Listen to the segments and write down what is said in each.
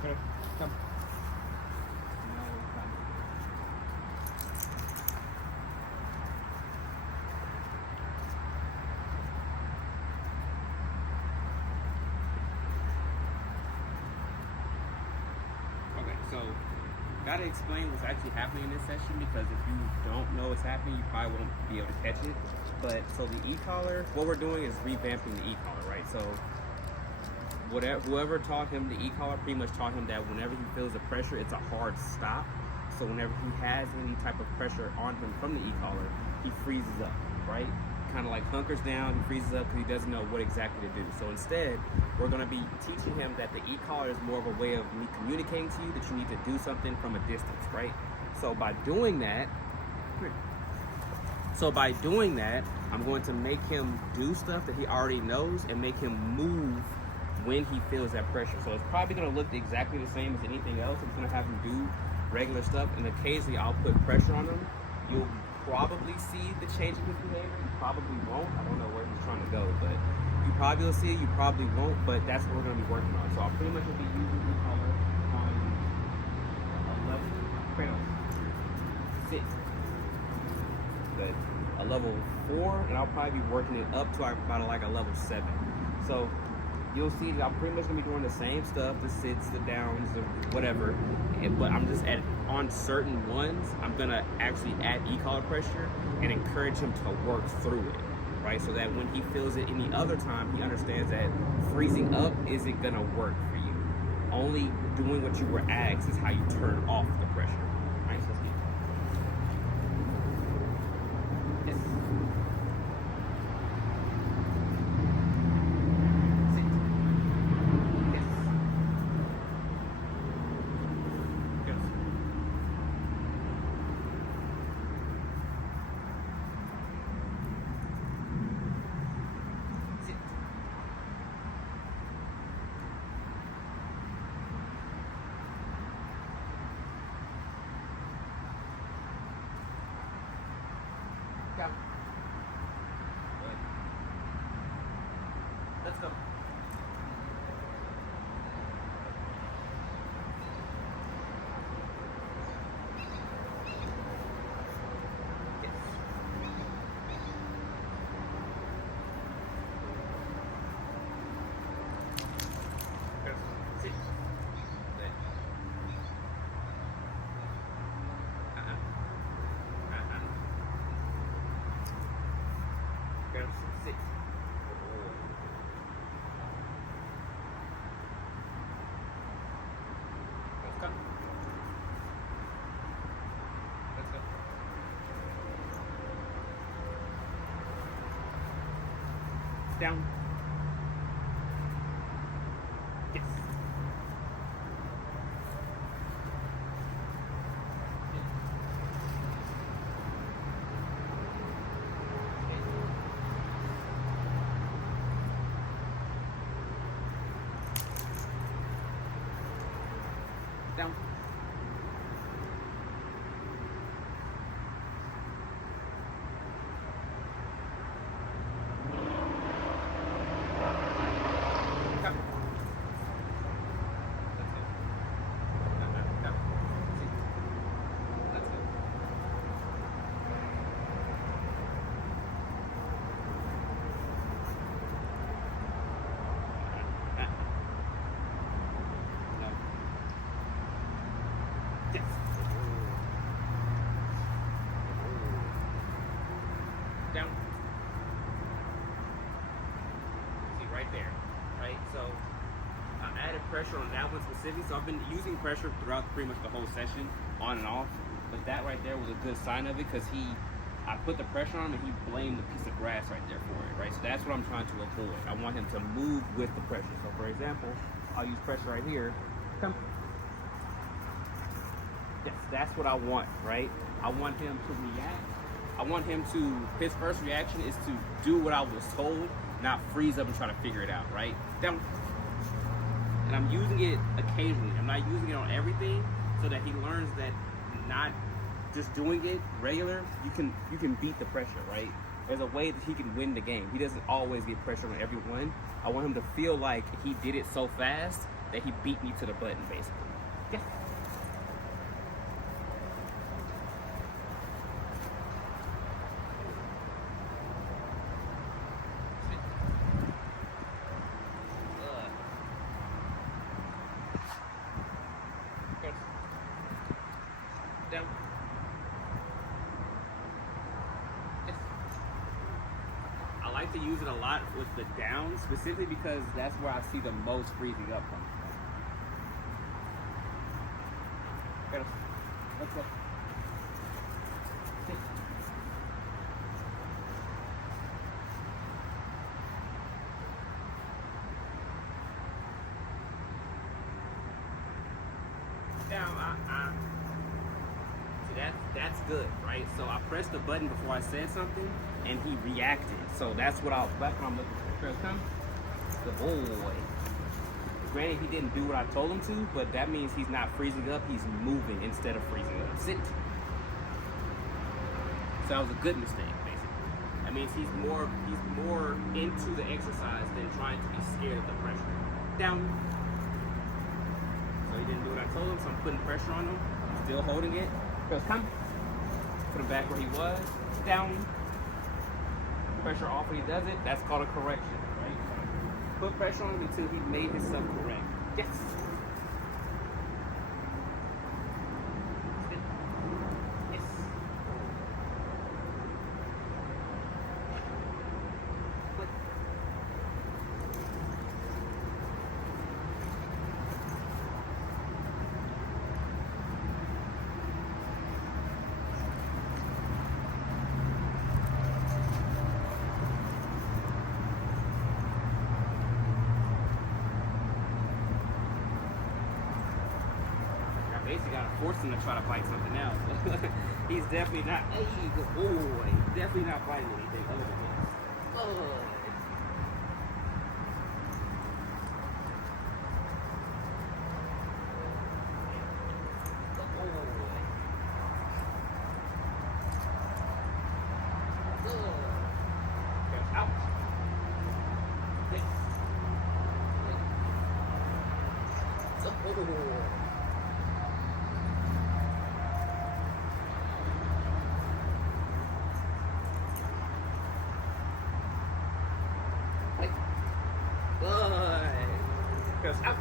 Okay, come. Okay, so gotta explain what's actually happening in this session, because if you don't know what's happening, you probably won't be able to catch it. But so the e-collar, what we're doing is revamping the e-collar, right? So whoever taught him the e-collar pretty much taught him that whenever he feels the pressure, it's a hard stop. So whenever he has any type of pressure on him from the e-collar, he freezes up, right? Kind of like hunkers down, he freezes up because he doesn't know what exactly to do. So instead, we're going to be teaching him that the e-collar is more of a way of me communicating to you that you need to do something from a distance, right? So by doing that, I'm going to make him do stuff that he already knows and make him move when he feels that pressure. So it's probably going to look exactly the same as anything else. I'm going to have him do regular stuff, and occasionally I'll put pressure on him. You'll probably see the change in his behavior. You probably won't. I don't know where he's trying to go, but you probably will see it. You probably won't, but that's what we're going to be working on. So I'll pretty much be using the color on a level Kratos. 6. Good. A level 4, and I'll probably be working it up to about like a level 7. So you'll see that I'm pretty much gonna be doing the same stuff, the sits, the downs, the whatever, but I'm just on certain ones, I'm gonna actually add e-collar pressure and encourage him to work through it, right? So that when he feels it any other time, he understands that freezing up isn't gonna work for you. Only doing what you were asked is how you turn off the pressure, right? So let's get yes. Go. Good. Let's go. Yes. Good. Sit. Good. Go 6. Let's go. Let's go. Down. Yes. Down. Come. Let's go. Come. Sit. Let's go. No. Yes. Down. See right there, right? So I added pressure on that one specifically. So I've been using pressure throughout pretty much the whole session, on and off. But that right there was a good sign of it, because I put the pressure on him and he blamed the piece of grass right there for it, right? So that's what I'm trying to avoid. I want him to move with the pressure. So for example, I'll use pressure right here. Come. Yes, that's what I want, right? I want him to react. I want him to, his first reaction is to do what I was told, not freeze up and try to figure it out, right? Down. And I'm using it occasionally. I'm not using it on everything, so that he learns that not just doing it regular, you can beat the pressure, right? There's a way that he can win the game. He doesn't always get pressure on everyone. I want him to feel like he did it so fast that he beat me to the button, basically. Yeah. Down. Yes. I like to use it a lot with the down, specifically because that's where I see the most freezing up from. Let's go. Down. See, that's good, right? So I pressed the button before I said something, and he reacted. So that's what I'm looking for. First come, the boy. Granted, he didn't do what I told him to, but that means he's not freezing up. He's moving instead of freezing up. Sit. So that was a good mistake, basically. That means he's more into the exercise than trying to be scared of the pressure. Down. So he didn't do what I told him, so I'm putting pressure on him. I'm still holding it. Goes, come. Put him back where he was. Down. Pressure off when he does it. That's called a correction, right? Put pressure on him until he made himself correct. Yes. Yes. Basically gotta force him to try to bite something else. He's definitely not, hey, good boy. Definitely not biting anything other than this. Oh. Goes out.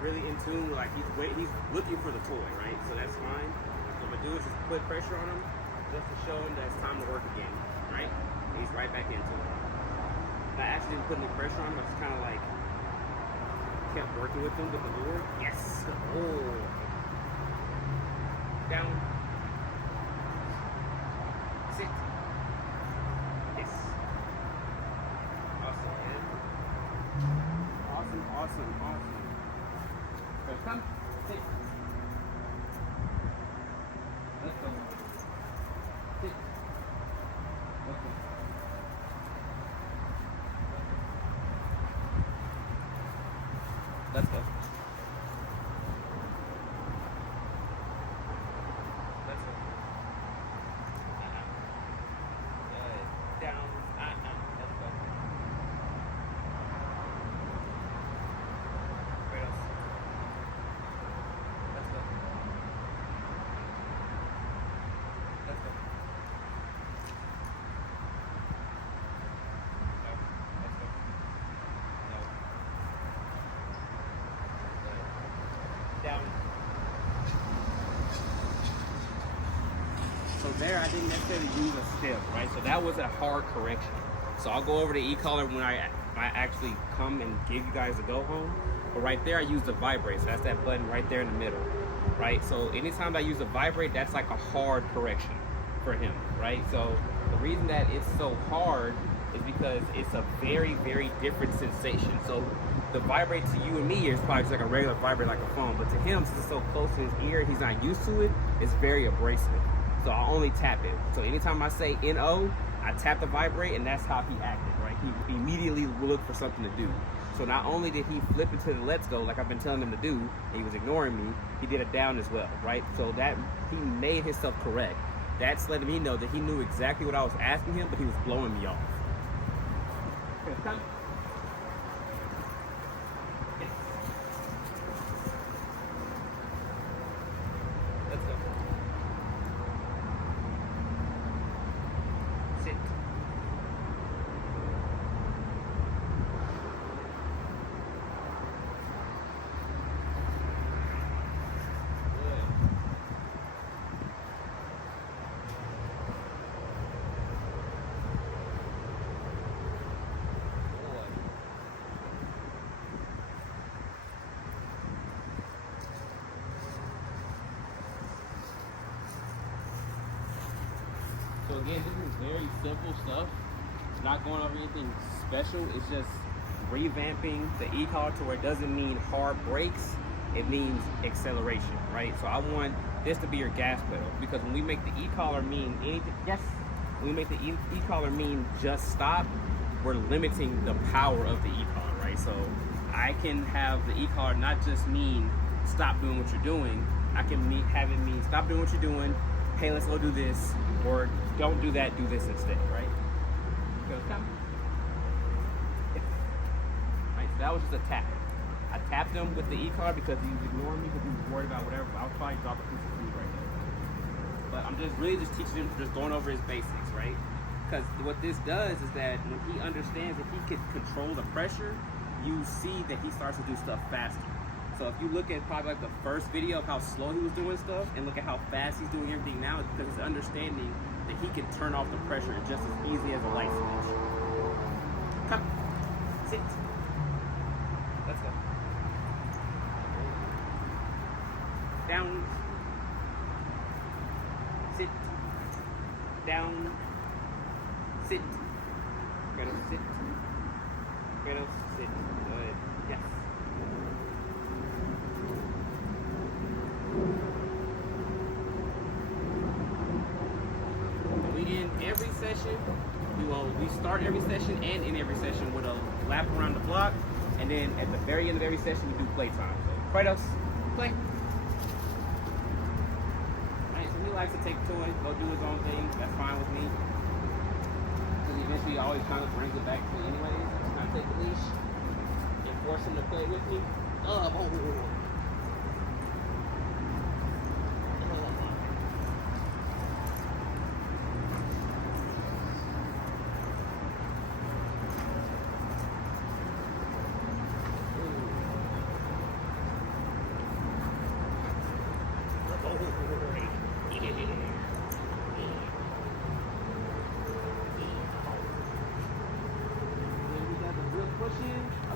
Really in tune, like he's looking for the toy, right? So that's fine. What I'm gonna do is just put pressure on him, just to show him that it's time to work again, right? And he's right back into it. I actually didn't put any pressure on him. I just kind of like kept working with him with the lure. Yes. Oh. Down. Sit. Yes. Awesome, man. Awesome. Come, sit. Let's go. Sit. Let's go. Let's go. Let's go. Good. Down. Let's go. Kratos. Let's go. Let's go. No. Let's go. No. Good. Down. So there, I didn't necessarily use a step, right? So that was a hard correction. So I'll go over the e-collar when I actually come and give you guys a go home. But right there, I use the vibrate. So that's that button right there in the middle, right? So anytime I use the vibrate, that's like a hard correction for him, right? So the reason that it's so hard is because it's a very, very different sensation. So the vibrate to you and me is probably just like a regular vibrate like a phone, but to him, since it's so close to his ear and he's not used to it, it's very abrasive. So I only tap it. So anytime I say N-O, I tap the vibrate, and that's how he acted, right? He immediately looked for something to do. So not only did he flip into the let's go, like I've been telling him to do, and he was ignoring me, he did a down as well, right? So that he made himself correct. That's letting me know that he knew exactly what I was asking him, but he was blowing me off. Okay, come. Yes. Let's go. Sit. So again, this is very simple stuff. It's not going over anything special. It's just revamping the e-collar to where it doesn't mean hard brakes. It means acceleration, right? So I want this to be your gas pedal, because when we make the e-collar mean anything, yes, when we make the e-collar mean just stop, we're limiting the power of the e-collar, right? So I can have the e-collar not just mean stop doing what you're doing. I can have it mean stop doing what you're doing. Hey, let's go do this, or don't do that, do this instead, right? Go, come. Yeah. Right, so that was just a tap. I tapped him with the e-collar because he was ignoring me because he was worried about whatever, but I was probably dropping a piece of food right there. But I'm just really just teaching him, just going over his basics, right? Because what this does is that when he understands that he can control the pressure, you see that he starts to do stuff faster. So if you look at probably like the first video of how slow he was doing stuff and look at how fast he's doing everything now, it's because he's understanding that he can turn off the pressure just as easy as a light switch. Come. Sit. Let's go. Down. Sit. Down. Sit. Kratos, sit. Kratos, sit. Go ahead. Yes. Every session, we start every session and in every session with a lap around the block, and then at the very end of every session we do playtime. So Kratos, play. Alright, so he likes to take toys, go do his own thing. That's fine with me. Because eventually he always kind of brings it back to me anyways. I just kind of take the leash and force him to play with me.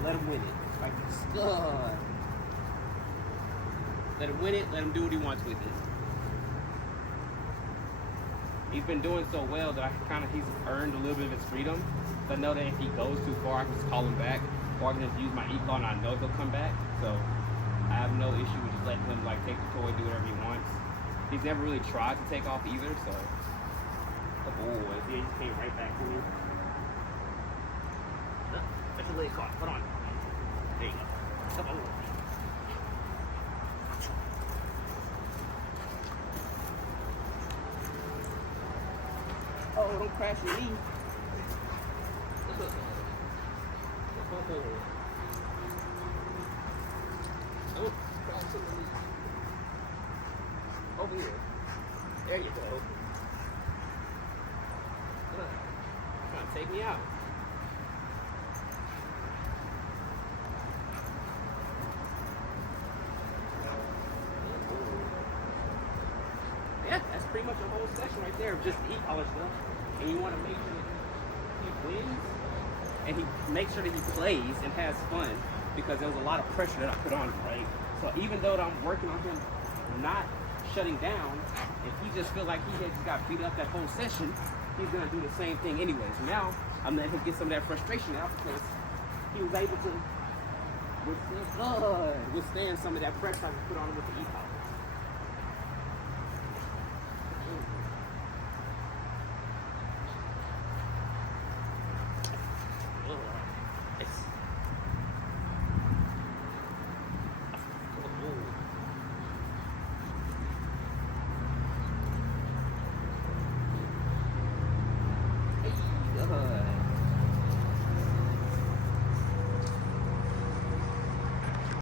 Let him win it. Like this. Let him win it. Let him do what he wants with it. He's been doing so well that he's earned a little bit of his freedom. So I know that if he goes too far, I can just call him back, or I can just use my e-collar and I know he'll come back. So I have no issue with just letting him like take the toy, do whatever he wants. He's never really tried to take off either. So he just came right back to me. Put your leg caught. Put on. There you go. Come on. Oh, don't crash your knee. Don't crash your knee. Over here. There you go. Trying to take me out. That's pretty much a whole section right there of just the e-collar stuff. And you want to make sure that he wins and he makes sure that he plays and has fun, because there was a lot of pressure that I put on him, right? So even though I'm working on him not shutting down, if he just feels like he had just got beat up that whole session, he's gonna do the same thing anyways. Now I'm letting him get some of that frustration out because he was able to withstand some of that pressure I put on him with the e-power.